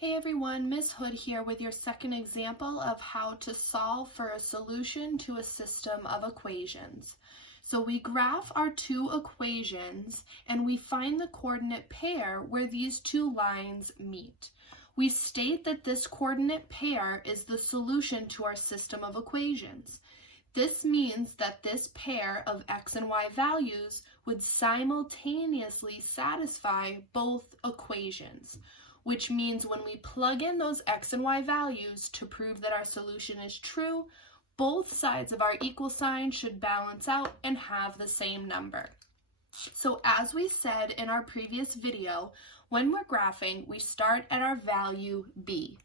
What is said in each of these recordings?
Hey everyone, Ms. Hood here with your second example of how to solve for a solution to a system of equations. So we graph our two equations and we find the coordinate pair where these two lines meet. We state that this coordinate pair is the solution to our system of equations. This means that this pair of x and y values would simultaneously satisfy both equations, which means when we plug in those x and y values to prove that our solution is true, both sides of our equal sign should balance out and have the same number. So as we said in our previous video, when we're graphing, we start at our value b.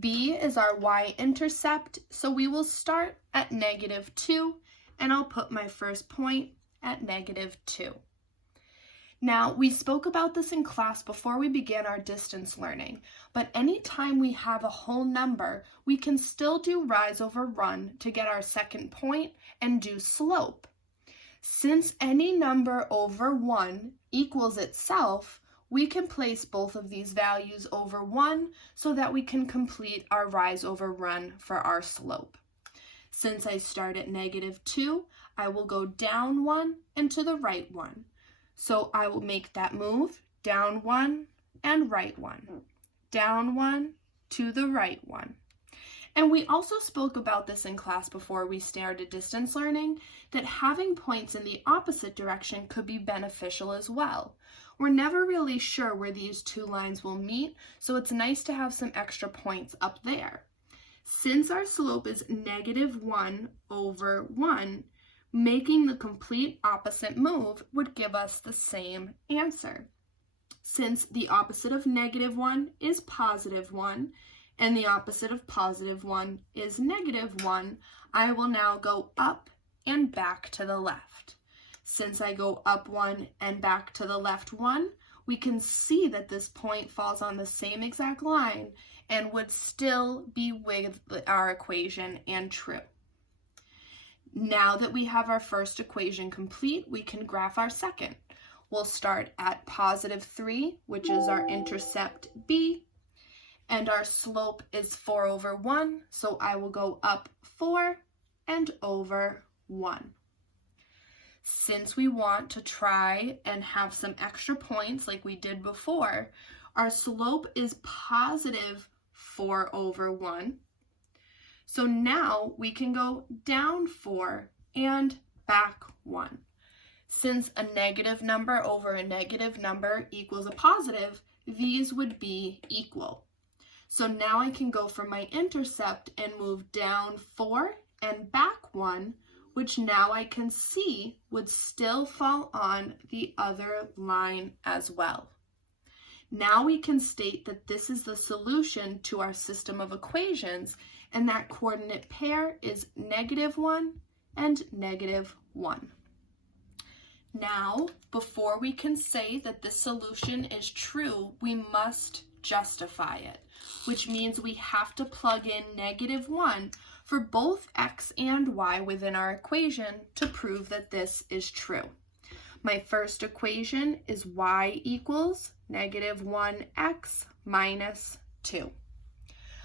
B is our y-intercept, so we will start at -2, and I'll put my first point at -2. Now, we spoke about this in class before we began our distance learning, but anytime we have a whole number, we can still do rise over run to get our second point and do slope. Since any number over 1 equals itself, we can place both of these values over 1 so that we can complete our rise over run for our slope. Since I start at -2, I will go down 1 and to the right 1. So I will make that move, down 1 and right 1, down 1 to the right 1. And we also spoke about this in class before we started distance learning, that having points in the opposite direction could be beneficial as well. We're never really sure where these two lines will meet, so it's nice to have some extra points up there. Since our slope is -1 over 1, making the complete opposite move would give us the same answer. Since the opposite of -1 is +1, and the opposite of +1 is -1, I will now go up and back to the left. Since I go up 1 and back to the left 1, we can see that this point falls on the same exact line and would still be with our equation and true. Now that we have our first equation complete, we can graph our second. We'll start at +3, which is our intercept b, and our slope is 4 over 1, so I will go up 4 and over 1. Since we want to try and have some extra points like we did before, our slope is +4 over 1. So now we can go down 4 and back 1. Since a negative number over a negative number equals a positive, these would be equal. So now I can go for my intercept and move down 4 and back 1, which now I can see would still fall on the other line as well. Now we can state that this is the solution to our system of equations, and that coordinate pair is -1 and -1. Now, before we can say that this solution is true, we must justify it, which means we have to plug in -1 for both x and y within our equation to prove that this is true. My first equation is y equals -1x minus 2.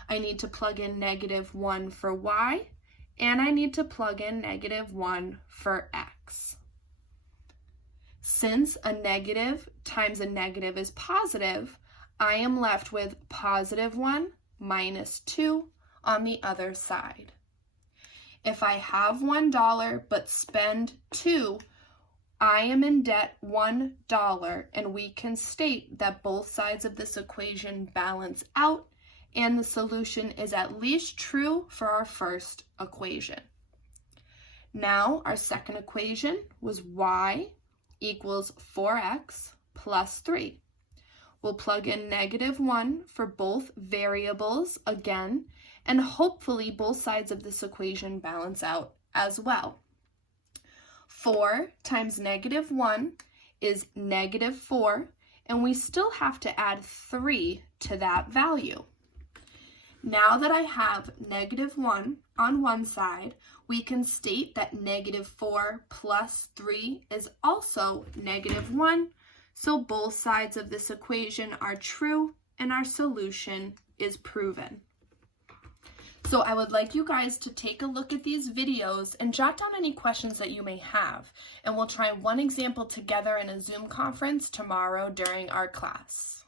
I need to plug in -1 for y, and I need to plug in -1 for x. Since a negative times a negative is positive, I am left with +1 minus 2 on the other side. If I have $1 but spend 2, I am in debt $1, and we can state that both sides of this equation balance out, and the solution is at least true for our first equation. Now, our second equation was y equals 4x plus 3. We'll plug in -1 for both variables again, and hopefully both sides of this equation balance out as well. 4 times -1 is -4, and we still have to add 3 to that value. Now that I have -1 on one side, we can state that -4 plus 3 is also -1, so both sides of this equation are true and our solution is proven. So I would like you guys to take a look at these videos and jot down any questions that you may have. And we'll try one example together in a Zoom conference tomorrow during our class.